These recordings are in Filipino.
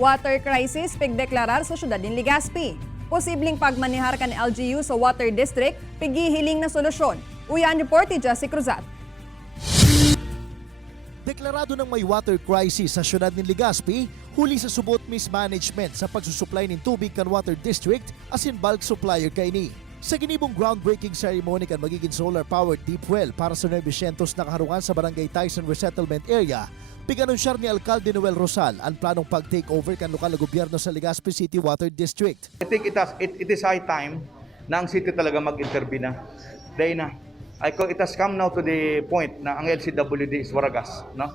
Water crisis pigdeklarar sa syudad ng Legazpi. Posibleng pagmanihar kan LGU sa water district, pigihiling na solusyon. Uyan report ni Jesse Cruzat. Deklarado ng may water crisis sa syudad ng Legazpi, huli sa subot mismanagement sa pagsusupply ng tubig kan water district asin bulk supplier kaini. Sa ginibong groundbreaking ceremony kan magiging solar-powered deep well para sa 900 na kaharungan sa Barangay Tyson Resettlement Area, piganunsyar ni Alcalde Noel Rosal ang planong pag-take over kan lokal na gobyerno sa Legazpi City Water District. I think it is high time na ang city talaga mag-intervene na. Dahil na, it has come now to the point na ang LCWD is waragas. No?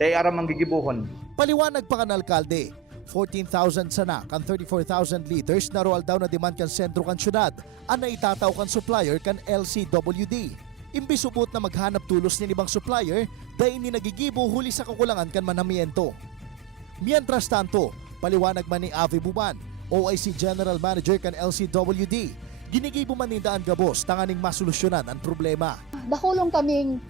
Dahil aram ang gigibuhon. Paliwanag pa kan Alcalde, 14,000 sana kan 34,000 liters na roal daw na demand kan sentro kan syudad ang naitataw kan supplier kan LCWD. Imbis subot na maghanap tulos ni ibang supplier dahil ni nagigibo huli sa kakulangan kan manamiento. Mientras tanto, paliwanag man ni Avi Buban, OIC General Manager kan LCWD, ginigibo man ni Daan Gabos tanganing masolusyunan ang problema. Dahulong kaming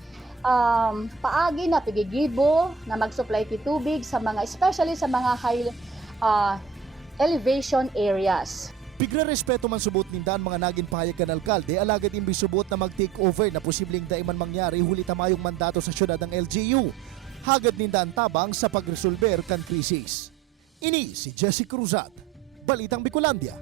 paagi na pigigibo na mag-supply ti tubig sa mga, especially sa mga high elevation areas. Pigre-respeto man subot nindan mga naging pahayag kan alkalde alagad imbis subot na mag-take over na posibleng daiman mangyari huli tamayong mandato sa syudad ng LGU. Hagad nindan tabang sa pagresolber kan krisis. Ini si Jesse Cruzat, Balitang Bicolandia.